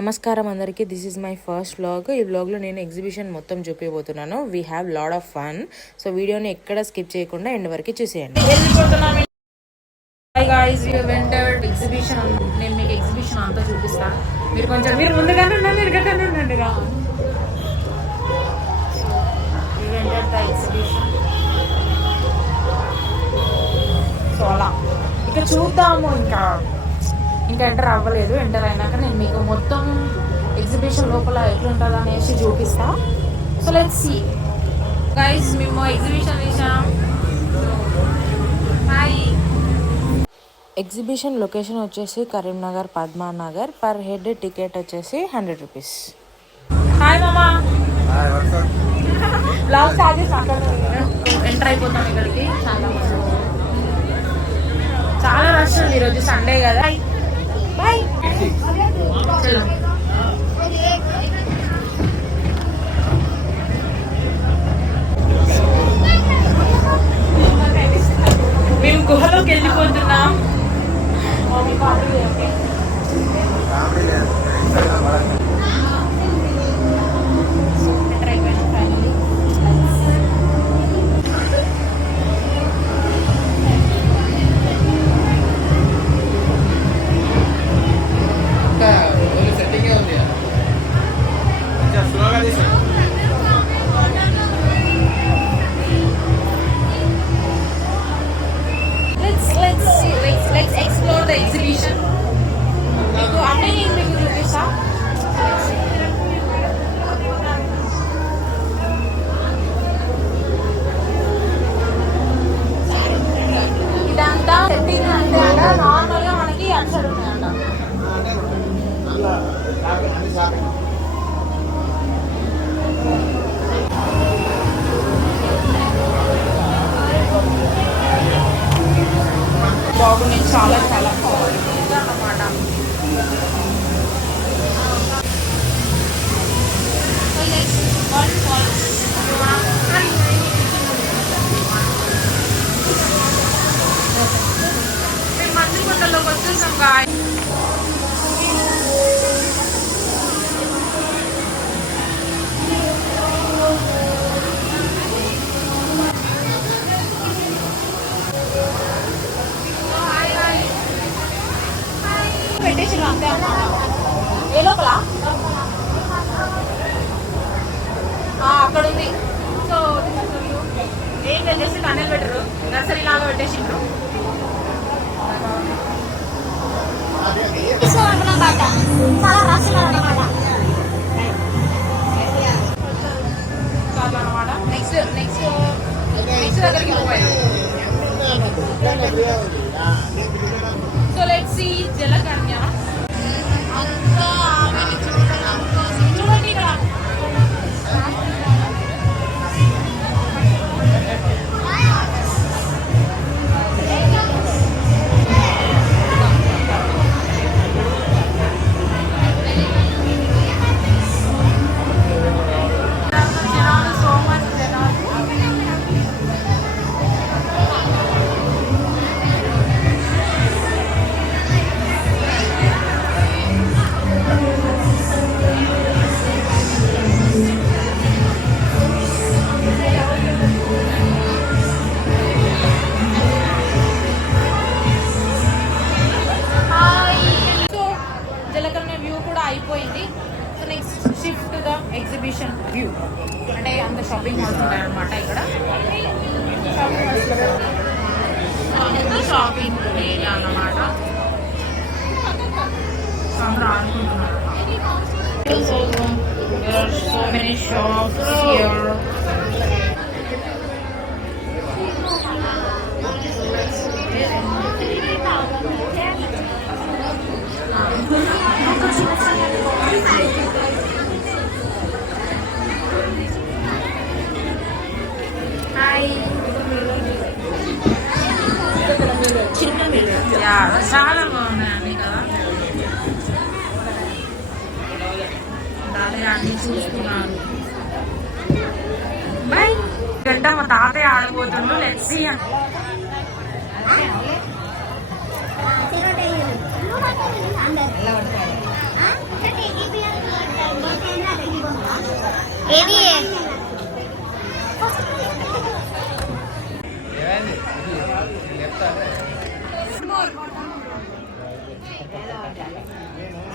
నమస్కారం అందరికీ. This is my first vlog. ఈ వ్లాగ్లో నేను ఎగ్జిబిషన్ మొత్తం చూపించబోతున్నాను. We have lot of fun. So వీడియోని ఎక్కడ స్కిప్ చేయకుండా ఎండ్ వరకు చూసేయండి. ఎగ్జిబిషన్ నేను మీకు ఎగ్జిబిషన్ అంతా చూపిస్తాను. మీరు కొంచెం ముందుగానే ఉండండి రా. ఎగ్జిబిషన్ సో అలా ఇక చూద్దాము. ఇంకా ఎంటర్ అవ్వలేదు. ఎంటర్ అయినాక నేను మీకు మొత్తం ఎగ్జిబిషన్ లోపల ఎట్లుంటుందో అనేసి చూపిస్తా. So let's see guys. మేము ఎగ్జిబిషన్ వేసాం. హాయ్. ఎగ్జిబిషన్ లొకేషన్ వచ్చేసి Karimnagar Padmanagar. Per head ticket వచ్చేసి 100 రూపీస్. హాయ్ మామా. బ్లాగ్ చార్జెస్ ఎంటర్ అయిపోతాం ఇక్కడికి. చాలా రష్ ఉంది. ఈరోజు సండే కదా. బాయ్. మేము గుహలోకి వెళ్ళిపోతున్నాం. బాగుంది. చాలా చాలా అన్నమాట. మేము మంచి కొండలోకి వచ్చేసాం గాయ. పెట్టేసి అంతే అన్నమాట. ఏ లోపల అక్కడ ఉంది. సో ఏం చేసి టన్నెల్ పెట్టరు, నర్సరీ లాగా పెట్టేసిండ్రు. అనమాట. నెక్స్ట్ నెక్స్ట్ నెక్స్ట్ దగ్గరికి పోయారు. సో లెట్స్ సీ జలకన్య. చూడండి ఇక్కడ అయిపోయింది. So next shift the exhibition view. అంటే అంత షాపింగ్ మాల్స్ ఉన్నాయన్నమాట ఇక్కడ. షాపింగ్ ఏరియా అన్నమాట. అందరూ ఆడుకుంటున్నారు. So many shops here. చిన్న మిర్రర్ చాలా బాగున్నాయి కదా. అన్ని చూస్తున్నాను. బై. గంట మా తాతయ్య ఆడబోతుండు. Let's see.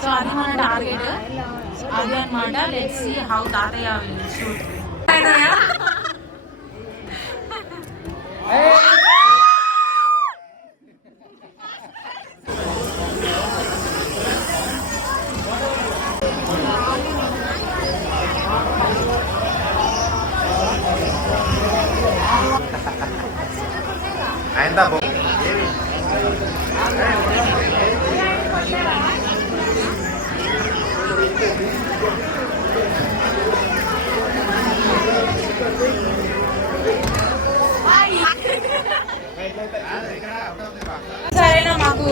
సో అది మన టార్గెట్, అది అనమాట. లెట్స్ సీ హౌ తాతయ్య విల్ షూట్. సరేనా, మాకు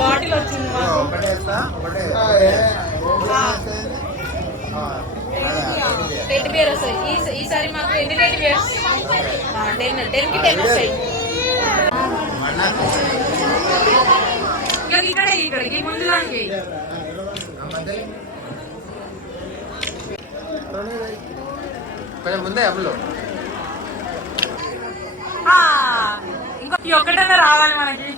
బాటిల్ వచ్చింది మాకు. టెన్ పేరు వస్తాయి ఈసారి మాకు. ఎన్ని టెన్ పేర్స్? 10కి 10 వస్తాయి. ఇక్కడికి ముందులోకి కొంచెం ముందే అప్పుడు ఇంకో ఒక్కటైనా రావాలి మనకి.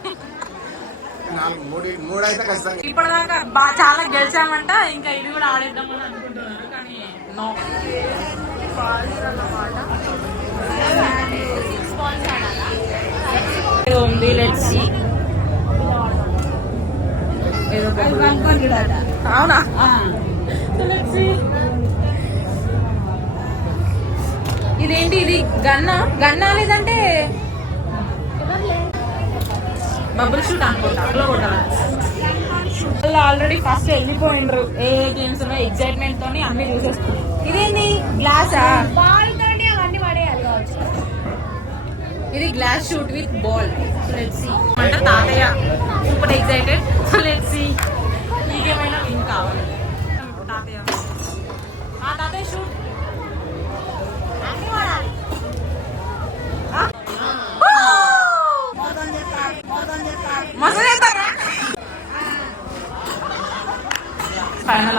మూడు అయితే ఖచ్చితంగా. ఇప్పటిదాకా చాలా గెలిచామంట, ఇంకా ఇది కూడా ఆడేద్దామని అనుకుంటున్నారు కానీ నో. ఉంది లెట్స్ సీ. అవునా? ఇదేంటి, ఇది గన్నా లేదంటే బబుల్ షూట్ అనుకుంటా. అట్లా కొట్టాలి. వాళ్ళు ఆల్రెడీ ఫస్ట్ వెళ్ళిపోయినరు. ఏ గేమ్స్ ఉన్నాయో ఎగ్జైట్మెంట్ తోని అన్ని చూసేస్తున్నారు. ఇదేంటి గ్లాసా? అవన్నీ పడేయాలి కావచ్చు. ఇది glass shoot with ball. Let's see. అంటే తాతయ్య సూపర్ ఎక్సైటెడ్. లెట్స్ సీ నీకేమైనా విన్ కావాలి. తాతయ్య తాతయ్య షూట్ ఫైనల్.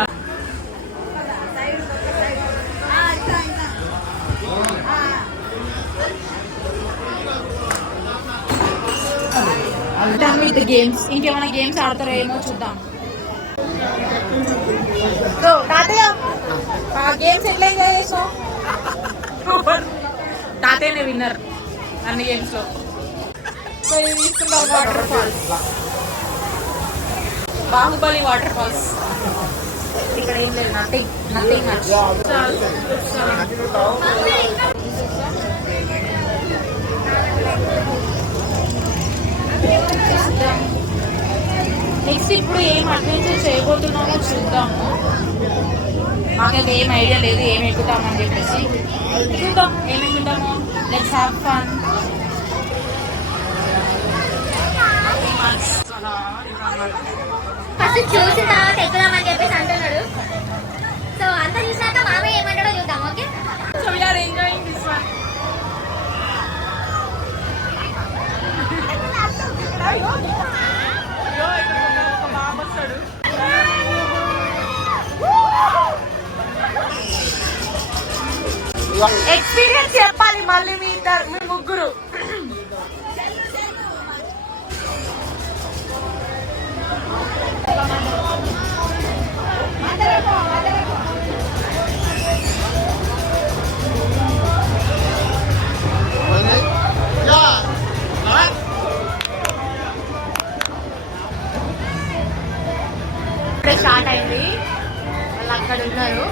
With games. ఇంకేమైనా గేమ్స్ ఆడతారో ఏమో చూద్దాం. తాతయ్య గేమ్స్ ఎట్లా ఎంజాయ్ చేసావు? తాతయ్యనే విన్నర్ అన్ని గేమ్స్ లో. సో ఇది తీసుకుంటాం water falls, Baahubali water falls. ఇక్కడ ఏం లేదు, నథింగ్ మచ్. నెక్స్ట్ ఇప్పుడు ఏం అడ్వెంచర్ చేయబోతున్నామో చూద్దాము. మాకైతే ఏం ఐడియా లేదు ఏం ఎక్కుతామని చెప్పేసి. చూద్దాం ఏం ఎక్కుతామో. Let's have fun. ఫస్ట్ చూసిన తర్వాత ఎక్కుదామని చెప్పేసి అంటున్నాడు. సో అంత చూసినాక మామయ్య ఏమంటాడో చూద్దాం. Okay, so we are enjoying this one. Experience చెప్పాలి మళ్ళీ మీ ముగ్గురు. స్టార్ట్ అయింది, వాళ్ళు అక్కడ ఉన్నారు.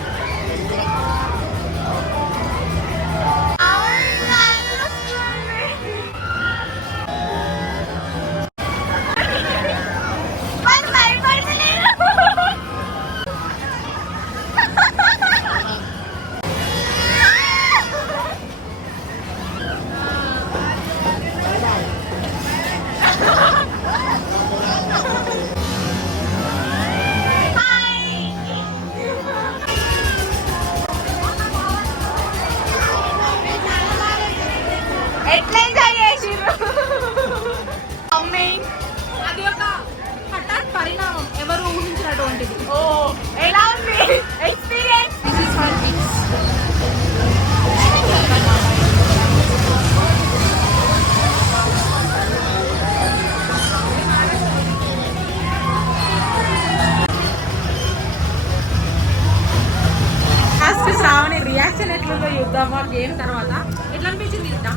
గేమ్ తర్వాత ఎట్లా అనిపించింది ఇంత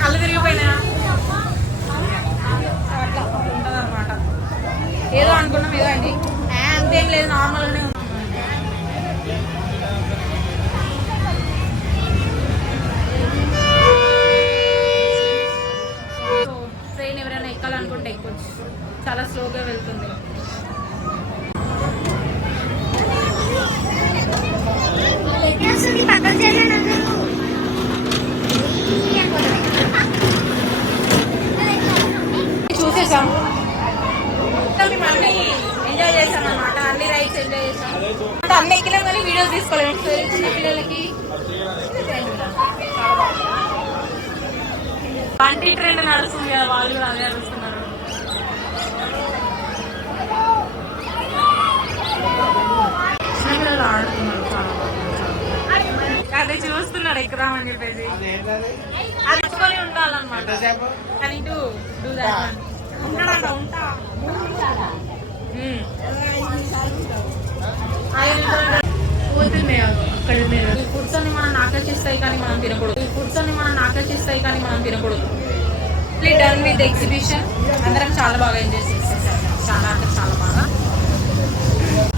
కళ్ళు తిరిగిపోయినా అట్లా ఉంటుంది అనమాట. ఏదో అనుకున్నాం ఏదో అండి అంతేం లేదు, నార్మల్గానే ఉన్నాం. సో ట్రైన్ ఎవరైనా ఎక్కాలనుకుంటే ఎక్కొచ్చు, చాలా స్లోగా వెళ్తుంది. చూసేసాం, మేము అన్ని ఎంజాయ్ చేసాం అనమాట, అన్ని రైడ్స్ ఎంజాయ్ చేసాం అంటే అన్ని ఎక్కినాం కానీ వీడియోస్ తీసుకోలేము. చిన్న పిల్లలకి బంటి ట్రెండ్ నడుస్తుంది కదా, వాళ్ళు కూడా అదే నడుస్తున్నారు. చిన్నపిల్లలు ఆడుతున్నారు చాలా అదే చూస్తున్నాడు ఎక్కుదామని చెప్పేసి, అది ఎత్తుకొని ఉండాలన్నమాట. కానీ ఉంటాడంట ఉంటా పోతున్నాయి అక్కడ. ఈ ఫుడ్స్ అన్ని మనం ఆకర్షిస్తాయి కానీ మనం తినకూడదు. ఈ ఫుడ్స్ అన్ని మనం ఆకర్షిస్తాయి కానీ మనం తినకూడదు. Please done with exhibition. అందరం చాలా బాగా ఎంజాయ్ చేసేసాం, చాలా అంటే చాలా బాగా.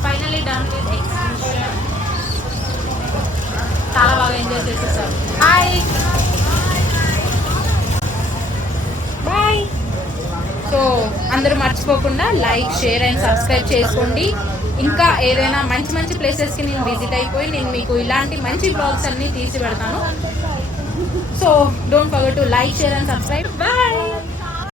ఫైనలీ డన్ విత్ ఎగ్జిబిషన్, చాలా బాగా ఎంజాయ్ చేసేసాం. Hi bye. సో అందరూ మర్చిపోకుండా లైక్, షేర్ అండ్ సబ్స్క్రైబ్ చేసుకోండి. ఇంకా ఏదైనా మంచి మంచి ప్లేసెస్కి నేను విజిట్ అయిపోయి నేను మీకు ఇలాంటి మంచి బ్లాగ్స్ అన్ని తీసి పెడతాను. So don't forget to like, share and subscribe. Bye.